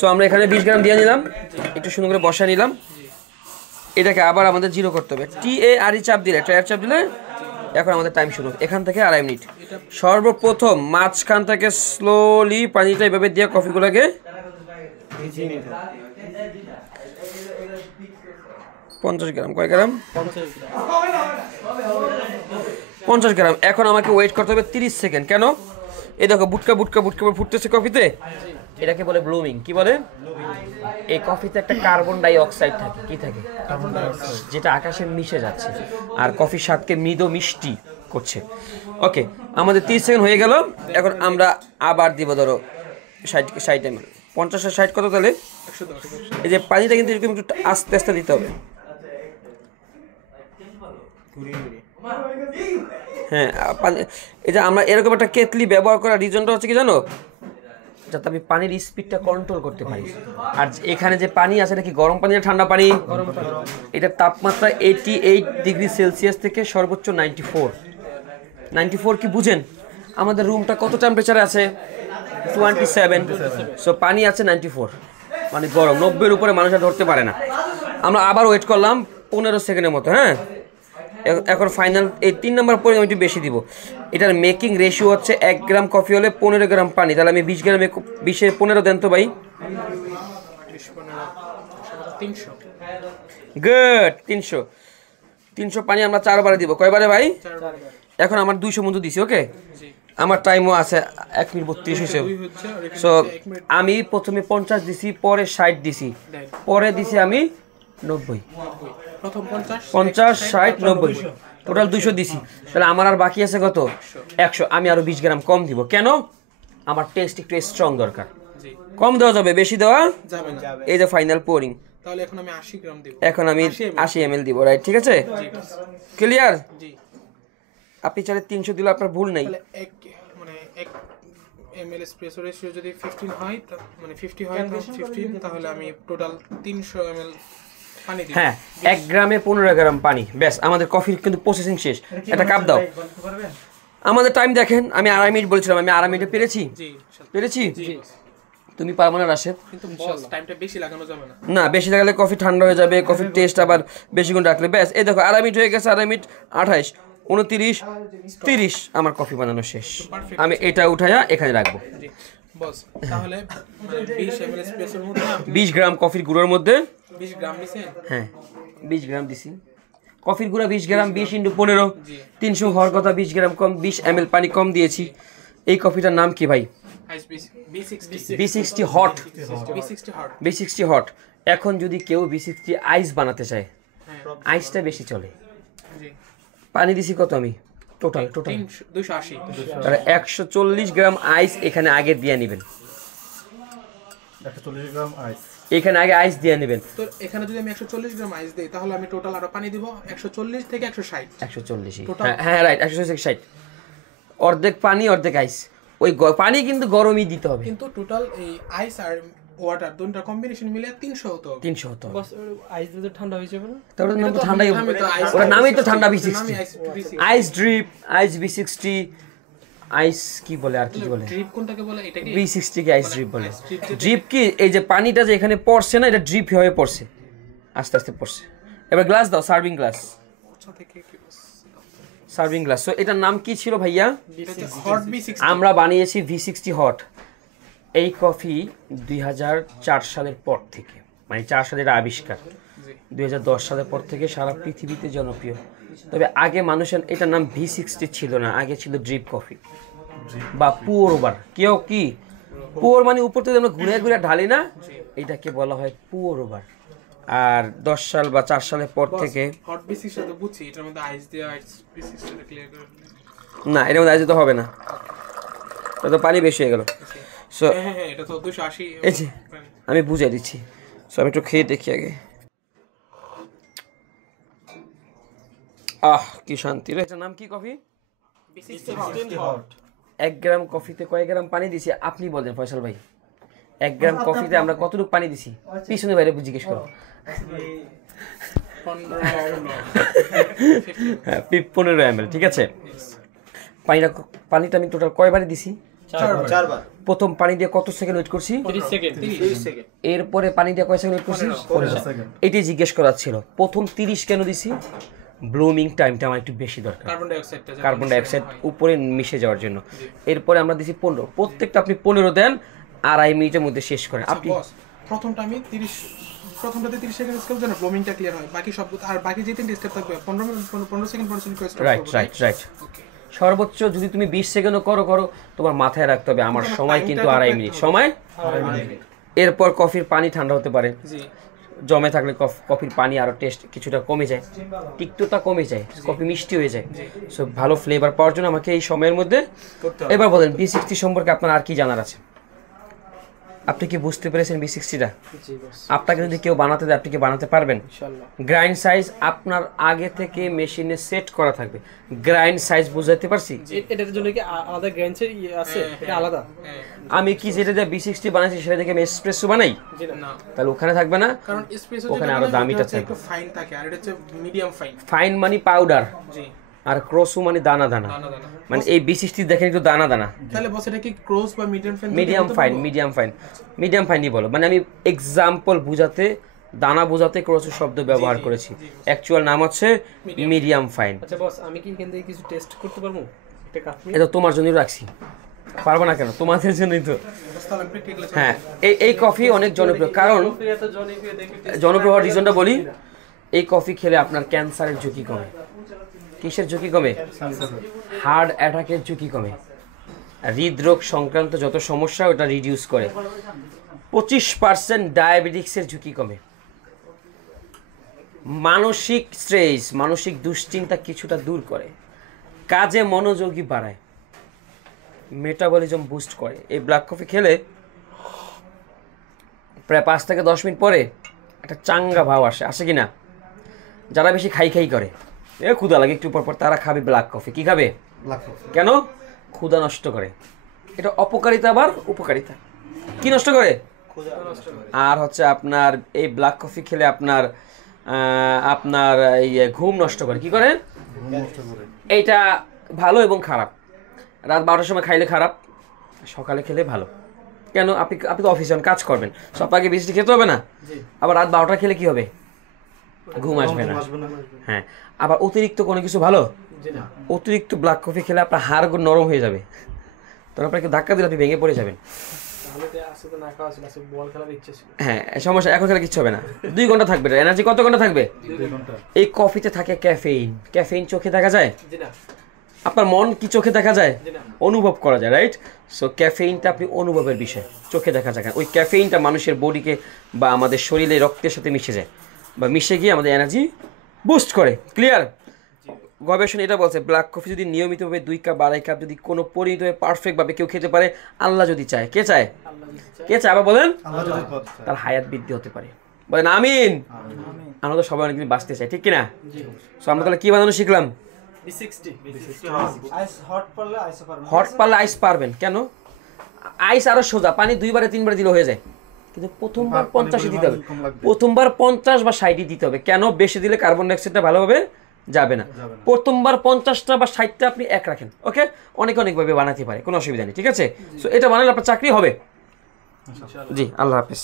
So আমরা এখানে 20 গ্রাম দিয়ে নিলাম, একটু সুন্দর করে বসা নিলাম। এটাকে আবার আমাদের জিরো করতে হবে। TARE চাপ দিলে, ট্রায়ার চাপ দিলে এখন আমাদের টাইম শুরু। এখান থেকে 2.5 মিনিট। সর্বপ্রথম মাঝখান থেকে স্লোলি পানিটা এভাবে দিয়ে কফিগুলোকে 50 গ্রাম, কয় গ্রাম? 50 গ্রাম। এখন আমাকে ওয়েট করতে হবে 30 সেকেন্ড। কেন? এই দেখো বুটকা বুটকা বুটকা ফুটতেছে কফিতে, এটাকে বলে ব্লুমিং। কি বলে? এই কফিতে একটা কার্বন ডাই অক্সাইড থাকে। কি থাকে? কার্বন ডাই অক্সাইড, যেটা আকাশে মিশে যাচ্ছে আর কফির স্বাদকে মৃদু মিষ্টি করছে। ওকে, আমাদের 30 সেকেন্ড হয়ে গেল। এখন আমরা আবার দিব ধরো 60 ml। 50 আর 60 কত তাহলে? 110। এই যে পানিটা কিন্তু এরকম একটু আস্তে আস্তে দিতে হবে। হ্যাঁ, এই যে আমরা এরকম একটা কেটলি ব্যবহার করার রিজনটা হচ্ছে কি জানো? যাতে আমি পানির স্পিডটা কন্ট্রোল করতে পারি। আর এখানে যে পানি আছে এটা কি গরম পানি না ঠান্ডা পানি? এটার তাপমাত্রা 88 ডিগ্রি সেলসিয়াস থেকে সর্বোচ্চ 94 কি বুঝেন? আমাদের রুমটা কত টেম্পারেচারে আছে? 27। সো পানি আছে 94, মানে গরম। 90-এর উপরে মানুষ আর ধরতে পারে না। আমরা আবার ওয়েট করলাম 15 সেকেন্ডের মতো। হ্যাঁ, এখন ফাইনাল এই 3 নম্বর পরে আমি একটু বেশি দিব। এটার মেকিং রেশিও হচ্ছে 1 গ্রাম কফি হলে 15 গ্রাম পানি। তাহলে আমি 20 গ্রামে 20-এ 15 দেন তো ভাই। গুড, 300 পানি আমরা 4 বারে দিব। কয়বারে ভাই? 4 বারে। এখন আমার 200 মতো দিছি। ওকে, আমার টাইমও আছে 1 মিনিট 32 হয়েছে। সো আমি প্রথমে 50 দিছি, পরে 60 দিছি, পরে দিছি আমি 90। প্রথম 50 60 90, টোটাল 200 দিছি। তাহলে আমার আর বাকি আছে কত? 100। আমি আরো 20 গ্রাম কম দিব। কেন? আমার টেস্ট একটু স্ট্রং দরকার। কম দেওয়া যাবে, বেশি দেওয়া যাবে না। এই যে ফাইনাল পোরিং। তাহলে এখন আমি 80 গ্রাম দেব। এখন আমি 80 ml দিব। রাইট, ঠিক আছে, ক্লিয়ার? জি। আপনি চাইলে 300 দিলে আপনার ভুল নাই। তাহলে মানে 1 ml এসপ্রেসো রেশিও যদি 15 হয়, মানে 50 হয়, 15, তাহলে আমি টোটাল 300 ml পানি দিই। হ্যাঁ, 1 গ্রামে 15 গ্রাম পানি। ব্যাস, আমাদের কফির কিন্তু প্রসেসিং শেষ। একটা কাপ দাও। আমাদের টাইম দেখেন, আমি 2.5 মিনিট বলেছিলাম, আমি 2.5 মিনিটে পেরেছি। পেরেছি? তুমি পারবে না রাশেদ? কিন্তু টাইমটা বেশি লাগানো যাবে না। না, বেশি লাগালে কফি ঠান্ডা হয়ে যাবে, কফির টেস্ট আবার বেশিক্ষণ রাখলে। ব্যাস, এই দেখো 2.5 মিনিট হয়ে গেছে। 2.5 মিনিট 28 29 30 আমার কফি বানানো শেষ। আমি এটা উঠাইয়া এখানে রাখবো। বস, তাহলে 20 ml এসপ্রেসোর মধ্যে 20 গ্রাম কফির গুঁড়োর মধ্যে 20 গ্রাম দিছেন? হ্যাঁ, 20 গ্রাম দিছি। কফির গুঁড়া 20 গ্রাম, 20 × 15, 300 হওয়ার কথা। 20 গ্রাম কম, 20 ml পানি কম দিয়েছি। এই কফিটার নাম কি ভাই? B60 hot. B60 hot. এখন যদি কেউ B60 আইস বানাতে চায়, আইসটা বেশি চলে। পানি দিছি কত আমি? টোটাল 280। তাহলে 140 গ্রাম আইস এখানে আগে দিয়ে নেবেন। 140 গ্রাম আইস এখানে আগে আইস দিয়ে নেবেন। তো এখানে যদি আমি 140 গ্রাম আইস দেই, তাহলে আমি টোটাল আরো পানি দিব 140 থেকে 160। 140। হ্যাঁ রাইট, 140 থেকে 60। অর্ধেক পানি অর্ধেক আইস। ওই পানি কিন্তু গরমই দিতে হবে। কিন্তু টোটাল এই আইস আর ওয়াটার দুটো কম্বিনেশন মিলে 300 হতো। 300 হতো। বস, আইস দিলে ঠান্ডা হয়ে যাবে না? তাহলে নাম তো ঠান্ডাই হবে। ওটা নামই তো ঠান্ডা B60। আইস ড্রিপ, আইস B60, আইস কি বলে আর কি বলে? ড্রিপ কোনটাকে বলে? এটাকে B60 কে আইস ড্রিপ বলে। ড্রিপ কি? এই যে পানিটা যে এখানে পড়ছে না, এটা ড্রিপ হয়ে পড়ছে, আস্তে আস্তে পড়ছে। এবার গ্লাস দাও, সার্ভিং গ্লাস। আচ্ছা, থেকে কি সার্ভিং গ্লাস। সো এটার নাম কি ছিল ভাইয়া? Hot B60। আমরা বানিয়েছি V60 হট। এই কফি 2004 সালের পর থেকে, মানে 4 সালের আবিষ্কার, 2010 সালের পর থেকে সারা পৃথিবীতে জনপ্রিয়। তবে আগে মানুষের এটার নাম V60 ছিল না, আগে ছিল ড্রিপ কফি বা পুওর ওভার। কেউ কি পুওর মানে উপর থেকে আমরা ঘুরে ঘুরে ঢালি না, এটাকে বলা হয় পুওর ওভার। আর 10 সাল বা 4 সালের পর থেকে হট B60 তো বুঝছি, এটার মধ্যে আইস দিয়ে আইস B60 টা ক্লিয়ার করে না, এর মধ্যে আইস তো হবে না, তো পানি বেশি হয়ে গেল। সো হ্যাঁ এটা তো 280। এই যে আমি বুঝাই দিচ্ছি। সো আমি একটু খেয়ে দেখি আগে। কি শান্তি রে। এটার নাম কি কফি? B60 hot. 1 গ্রাম কফিতে কয় গ্রাম পানি দিছি আপনি বলেন ফয়সাল ভাই? 1 গ্রাম কফিতে আমরা কতটুকু পানি দিছি? পিছনে বাইরে জিজ্ঞেস করো। 15 ml। ঠিক আছে, পানিটা আমি টোটাল কয়বারে দিছি? 4 বার। প্রথম পানি দিয়ে কত সেকেন্ড ওয়েট করছি? 30 সেকেন্ড। এরপরে পানি দিয়ে কয় সেকেন্ড ওয়েট করছি? 15 সেকেন্ড। এটাই জিজ্ঞেস করার ছিল। প্রথম 30 কেন দিছি? ব্লুমিং টাইমটা আমার একটু বেশি দরকার, কার্বন ডাইঅক্সাইড উপরে মিশে যাওয়ার জন্য। এরপরে আমরা দিছি 15। প্রত্যেকটা আপনি 15 দেন, 2.5 মিনিটের মধ্যে শেষ করেন। আপনি প্রথমটা আমি প্রথমটাতে 30 সেকেন্ড স্কেল যেন ব্লুমিংটা ক্লিয়ার হয়, বাকি সব আর বাকি যে তিনটে স্টেপ থাকবে 15 সেকেন্ড করে স্টপ করব। রাইট। সর্বোচ্চ যদি তুমি 20 সেকেন্ডও করো, তোমার মাথায় রাখতে হবে আমার সময় কিন্তু 2.5 মিনিট, সময় 2.5 মিনিট। এরপর কফির পানি ঠান্ডা হতে পারে, জমে থাকলে কফির পানি আরো টেস্ট কিছুটা কমে যায়, তিক্ততা কমে যায়, কফি মিষ্টি হয়ে যায়। সো ভালো ফ্লেভার পাওয়ার জন্য আমাকে এই সময়ের মধ্যে। এবার বলেন B60 সম্পর্কে আপনার আর কি জানার আছে? আপনি কি বুঝতে পেরেছেন B60টা? আপনাকে যদি কেউ বানাতে দেয়, আপনি কি বানাতে পারবেন? গ্রাইন্ড সাইজ আপনার আগে থেকে মেশিনে সেট করা থাকবে। গ্রাইন্ড সাইজ বুঝাতে পারছি? এটার জন্য কি আলাদা গ্রাইন্ড সাইজ আছে? এটা আলাদা। আমি কি যেটা দিয়ে B60 বানাইছি সেটা থেকে আমি এসপ্রেসো বানাই? না, তাহলে ওখানে থাকবে না, কারণ এসপ্রেসো ওখানে আরো দামিটা থাকবে। একটু ফাইন থাকে আর এটা হচ্ছে মিডিয়াম ফাইন। ফাইন মানে পাউডার, জি। আর ক্রসু মানে দানা দানা। মানে এই B60 দেখেন একটু দানা দানা। তাহলে বস এটা কি ক্রস বা মিডিয়াম ফাইন? মিডিয়াম ফাইনই বলো। মানে আমি এক্সাম্পল বুঝাতে, দানা বোঝাতে ক্রসু শব্দ ব্যবহার করেছি। অ্যাকচুয়াল নাম হচ্ছে মিডিয়াম ফাইন। আচ্ছা বস, আমি কি এখান থেকে কিছু টেস্ট করতে পারবো? এটা তোমার জন্যই রাখছি। পারবো না কেন? তোমাদের জন্যই তো। হ্যাঁ, এই কফি অনেক জনপ্রিয়। কারণ জনপ্রিয় হওয়ার রিজনটা বলি, এই কফি খেলে আপনার ক্যান্সারের ঝুঁকি কমে। কিসের ঝুঁকি কমে? হার্ট অ্যাটাকের ঝুঁকি কমে। হৃদরোগ সংক্রান্ত যত সমস্যা ওটা রিডিউস করে। 25% ডায়াবেটিক্সের ঝুঁকি কমে। মানসিক স্ট্রেস, মানসিক দুশ্চিন্তা কিছুটা দূর করে। কাজে মনোযোগী বাড়ায়, মেটাবলিজম বুস্ট করে। এই ব্ল্যাক কফি খেলে প্রায় 5 থেকে 10 মিনিট পরে একটা চাঙ্গা ভাব আসে কি না? যারা বেশি খাই করে, ক্ষুধা লাগে একটু পর তারা খাবে ব্ল্যাক কফি। কি খাবে? কেন? ক্ষুধা নষ্ট করে। এটা অপকারিতা আবার উপকারিতা। কি নষ্ট করে? আর হচ্ছে আপনার এই ব্ল্যাক কফি খেলে আপনার এই ঘুম নষ্ট করে। কি করে? এইটা ভালো এবং খারাপ। রাত 12টার সময় খাইলে খারাপ, সকালে খেলে ভালো। কেন? আপনি তো অফিসে কাজ করবেন, সপ্তাহে বেশি খেতে হবে না। আবার রাত 12টা খেলে কি হবে? ঘুম আসবে না। হ্যাঁ, আবার অতিরিক্ত কোনো কিছু ভালো? অতিরিক্ত ব্ল্যাক কফি খেলে আপনার হাড় নরম হয়ে যাবে, তখন আপনাকে ধাক্কা দিলে আপনি ভেঙে পড়ে যাবেন। হ্যাঁ, সমস্যা। এখন খেলে কিচ্ছু হবে না। 2 ঘন্টা থাকবে। এনার্জি কত ঘন্টা থাকবে? 2 ঘন্টা। এই কফিতে থাকে ক্যাফেইন। চোখে দেখা যায়? আপনার মন কি চোখে দেখা যায়? অনুভব করা যায়, রাইট? সো ক্যাফেইনটা আপনি অনুভবের বিষয়, চোখে দেখা যায় না। ওই ক্যাফেইনটা মানুষের বডিকে বা আমাদের শরীরে রক্তের সাথে মিশে যায়, বা মিশে গিয়ে আমাদের এনার্জি বুস্ট করে। ক্লিয়ার? গবেষণা এটা বলছে, ব্ল্যাক কফি যদি নিয়মিতভাবে 2 কাপ 2.5 কাপ যদি কোনো পরিমিতভাবে পারফেক্টভাবে কেউ খেতে পারে, আল্লাহ যদি চায়। কে চায়? আবার বলেন, তার হায়াত বৃদ্ধি হতে পারে। বলেন আমিন। আমরা তো সবাই অনেকদিন বাঁচতে চাই, ঠিক কিনা? সো আমরা তাহলে কি বানানো শিখলাম? হট পারলে আইস পারবেন। কেন? আইস আরো সোজা, পানি 2 3 বার দিলে হয়ে যায়, কিন্তু প্রথমবার 50 দিতে হবে। প্রথমবার 50 বা 60 দিতে হবে। কেন? বেশি দিলে কার্বন ডাইঅক্সাইডটা ভালোভাবে যাবে না। প্রথমবার 50টা বা 60টা আপনি এক রাখেন। ওকে, অনেকভাবে বানাতে পারে, কোনো অসুবিধা নেই। ঠিক আছে? সো এটা বানালে আপনার চাকরি হবে। জি, আল্লাহ হাফেজ।